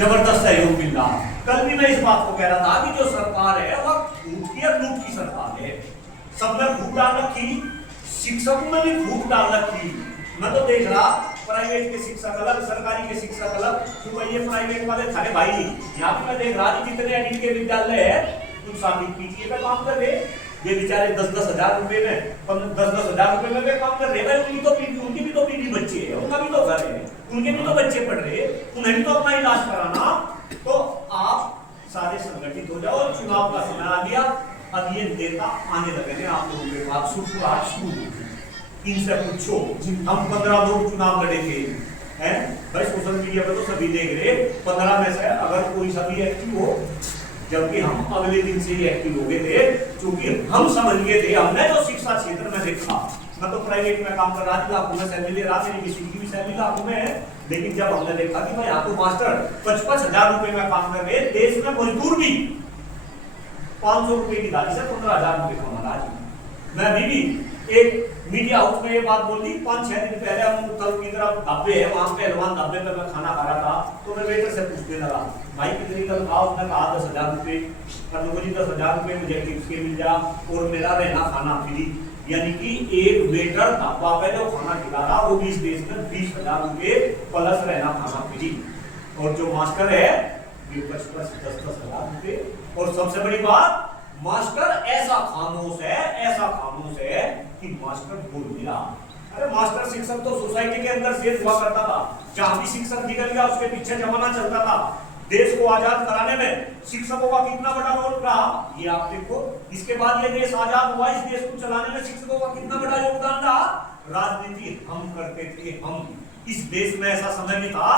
जबरदस्त सहयोग मिल रहा। कल भी मैं इस बात को कह रहा था कि जो सरकार है वह लूट की सरकार है। सबने फूट डाल रखी, शिक्षकों में भी फूट डाल रखी। मैं तो देख रहा प्राइवेट के शिक्षक अलग, सरकारी के शिक्षक अलग। क्योंकि ये प्राइवेट वाले थाने भाई यहाँ पे मैं देख रहा कि जितने एडिट के विद्यालय है कुछ शादी पीटीए का काम कर रहे, ये बेचारे 10-10 हजार रुपए में 10-10 हजार रुपए में वे काम कर रहे हैं। उनकी भी तो पीढ़ी बच्चे है, उनका भी तो घर है, उनके भी तो बच्चे पढ़ रहे, उन्हें भी तो अपना इलाज कराना। तो आप सारे संगठित हो जाओ। चुनाव का समय आ गया, अब ये नेता आने लगे हैं आप लोगों के पास। शुरू इनसे पूछो, हम 15 लोग चुनाव लड़े थे हैं भाई, सोशल मीडिया पर तो सभी देख रहे। 15 में से अगर कोई सभी एक्टिव हो, जबकि हम अगले दिन से ही एक्टिव हो गए थे, क्योंकि हम समझ गए थे। हमने जो शिक्षा क्षेत्र में देखा, मैं तो प्राइवेट में काम कर रहा था, लाखों में सैलरी ले रहा, मेरी किसी की भी सैलरी लाखों में है। लेकिन जब हमने देखा कि भाई यहाँ तो मास्टर 55 हजार रुपए में काम कर रहे, देश में मजदूर भी 500 रुपए की दाढ़ी से 15 हजार रुपए कमा रहा है। मैं भी एक मीडिया हाउस में ये बात बोल दी 5-6 दिन पहले। हम उत्तर की तरफ ढाबे है, वहां पे हलवान ढाबे पे मैं खाना खा रहा था, तो मैं वेटर से पूछने लगा भाई कितनी तनख्वाह? उसने कहा 10,000 रुपए। मुझे 10,000 रुपए मुझे टिप्स के मिल जा और मेरा रहना खाना फ्री। यानी कि एक वेटर ढाबा पे जो खाना खिला रहा वो भी इस देश में 20,000 रुपए प्लस रहना खाना फ्री। और जो मास्टर है ये 10-10 हजार रुपए। और सबसे बड़ी बात, मास्टर ऐसा खामोश है कि मास्टर बोल दिया। अरे मास्टर शिक्षक तो सोसाइटी के अंदर सेठ हुआ करता था, जहां भी शिक्षक निकल गया उसके पीछे जमाना चलता था। देश को आजाद कराने में शिक्षकों का कितना बड़ा रोल रहा, ये आप देखो। इसके बाद ये देश आजाद हुआ, इस देश को चलाने में शिक्षकों का कितना बड़ा योगदान रहा। राजनीति हम करते थे, हम। इस देश में ऐसा समय भी था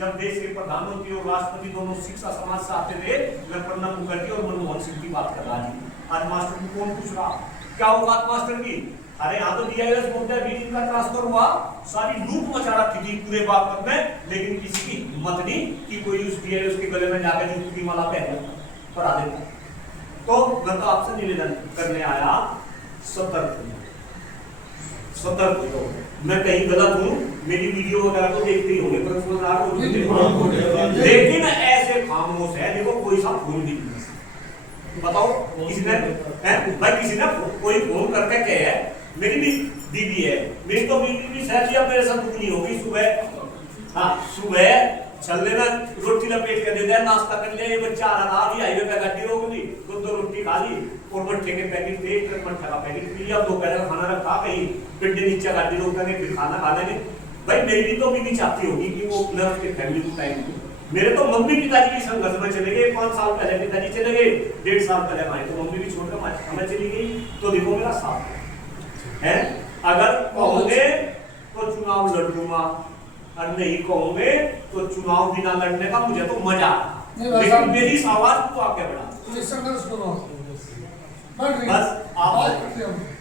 जब देश के प्रधानमंत्री और राष्ट्रपति दोनों शिक्षा समाज से आते थे। मैं प्रणब मुखर्जी और मनमोहन सिंह की बात कर रहा हूँ। आज मास्टर को कौन पूछ रहा क्या औकात मास्टर की? अरे यहाँ तो DIS बोलते हैं बीडी का ट्रांसफर हुआ, सारी लूट मचा रखी थी पूरे बागपत में, लेकिन किसी की हिम्मत नहीं कि कोई उस DIS के गले में जाकर जूते की माला पहना देता। तो मैं तो आपसे निवेदन करने आया, सतर्क हो। मैं कहीं गलत हूँ, मेरी वीडियो वगैरह तो देखते ही होंगे, लेकिन ऐसे खामोश है। देखो कोई सा फोन भी नहीं, बताओ किसी ने भाई, किसी ने कोई फोन करके कहे है मेरी भी दीदी है, मेरी तो बीवी भी सहज मेरे साथ दुखनी होगी। सुबह छल्ले में रोटी लपेट के दे दे, नाश्ता कर ले, बच्चा आ रहा था, हाईवे पे गाड़ी रोक ली, 2 रोटी खा ली और मट्ठे के पैकेट थे, एक मट्ठा का पैकेट पी लिया, दोपहर का खाना रखा, कहीं पिंडी नीचे गाड़ी रोक करके फिर खाना खा लेंगे। भाई मेरी भी तो बीवी चाहती होगी कि वो प्लस के फैमिली को टाइम दे। मेरे तो मम्मी पिताजी भी संघर्ष में चले गए, 5 साल पहले पिताजी चले गए, 1.5 साल पहले हमारी तो मम्मी भी छोड़कर हमें चली गई। तो देखो मेरा साथ है, अगर कहोगे तो चुनाव लड़ूंगा, और नहीं कहोगे तो चुनाव बिना लड़ने का मुझे तो मजा आता, लेकिन मेरी इस आवाज को आगे बढ़ा। बस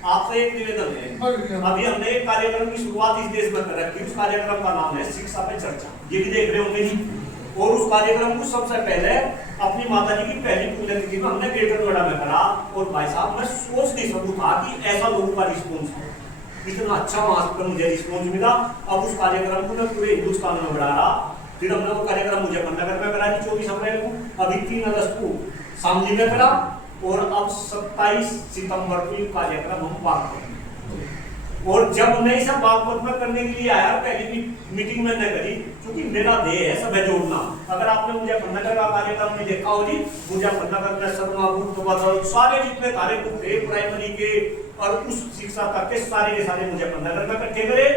आपसे एक निवेदन है, अभी हमने एक कार्यक्रम की शुरुआत इस देश में कर रखी, उस कार्यक्रम का नाम है शिक्षा पे चर्चा, ये भी देख रहे होंगे जी। और उस कार्यक्रम को सबसे पहले अपनी माता जी की पहली पुण्यतिथि में हमने ग्रेटर नोएडा में करा। और भाई साहब मैं सोच नहीं सकूं था कि ऐसा लोगों का रिस्पॉन्स है, इतना अच्छा मास पर मुझे रिस्पॉन्स मिला। अब उस कार्यक्रम को मैं पूरे हिंदुस्तान में बढ़ा रहा। फिर हमने वो कार्यक्रम मुजफ्फरनगर में करा 24 अप्रैल को, अभी 3 अगस्त को शामली में करा, और अब 27 सितंबर को ये कार्यक्रम हम बागपत में। और जब मैं इसे बागपत में करने के लिए आया, पहली मीटिंग मैंने करी, क्योंकि मेरा ध्येय है सब जोड़ना। अगर आपने मुजफ्फरनगर का कार्यक्रम नहीं देखा हो जी, मुजफ्फरनगर में शर्मा बुद्ध सारे जितने कार्यक्रम थे प्राइमरी के और उस शिक्षा तक के सारे मुजफ्फरनगर में इकट्ठे करे,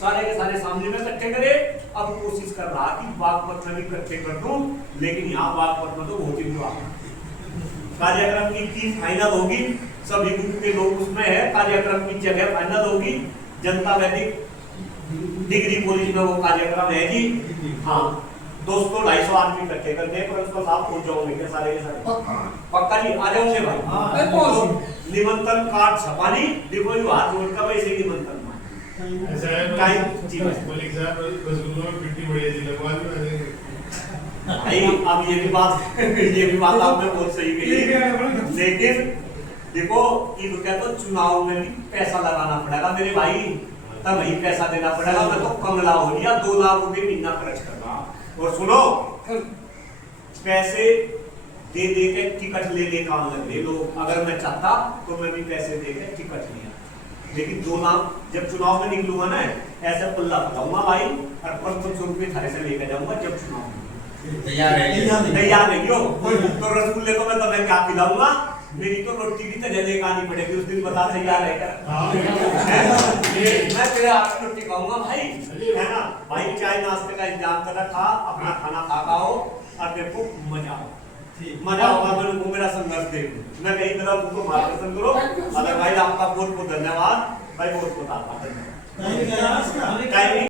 सारे के सारे सामने में इकट्ठे करे। अब कोशिश कर रहा कि बागपत में भी इकट्ठे कर दूं, लेकिन यहाँ बागपत में तो बहुत ही बुरा कार्यक्रम की टीम फाइनल होगी, सभी ग्रुप के लोग उसमें है, कार्यक्रम की जगह फाइनल होगी, जनता वैदिक डिग्री कॉलेज में वो कार्यक्रम है जी। हाँ 200-250 आदमी इकट्ठे करते हैं, प्रिंसिपल साहब पहुंच जाओगे क्या? सारे के सारे पक्का जी आ जाओगे भाई। तो निमंत्रण कार्ड छपानी, देखो ये हाथ जोड़ कर वैसे ही निमंत्रण भाई। अब ये भी बात आपने बहुत सही कही, लेकिन देखो ये तो चुनाव में भी पैसा लगाना पड़ेगा मेरे भाई, तब वही पैसा देना पड़ेगा। मैं तो कमला हो लिया, 2 लाख रुपए महीना खर्च कर रहा। और सुनो पैसे दे दे के टिकट ले काम लगे लोग। अगर मैं चाहता तो मैं भी पैसे दे के टिकट लिया, लेकिन दो नाम जब चुनाव में निकलूंगा ना ऐसा पल्ला पकाऊंगा भाई, और 500 रुपये थारे से लेकर जाऊंगा जब चुनाव तैयार है। तैयार नहीं हो तो रसगुल्ले को मैं तुम्हें क्या खिलाऊंगा, मेरी तो रोटी भी तजने का नहीं पड़ेगी उस दिन, बता तैयार है क्या? मैं तेरे हाथ की रोटी खाऊंगा भाई, है ना भाई। चाय नाश्ते का इंतजाम कर रखा, अपना खाना खा खाओ और देखो मजा आओ, मजा होगा। मैं उनको मेरा संघर्ष देखो, मैं कहीं तरह उनको मार्गदर्शन करो। अदरवाइज आपका बहुत बहुत धन्यवाद भाई, बहुत बहुत आभार।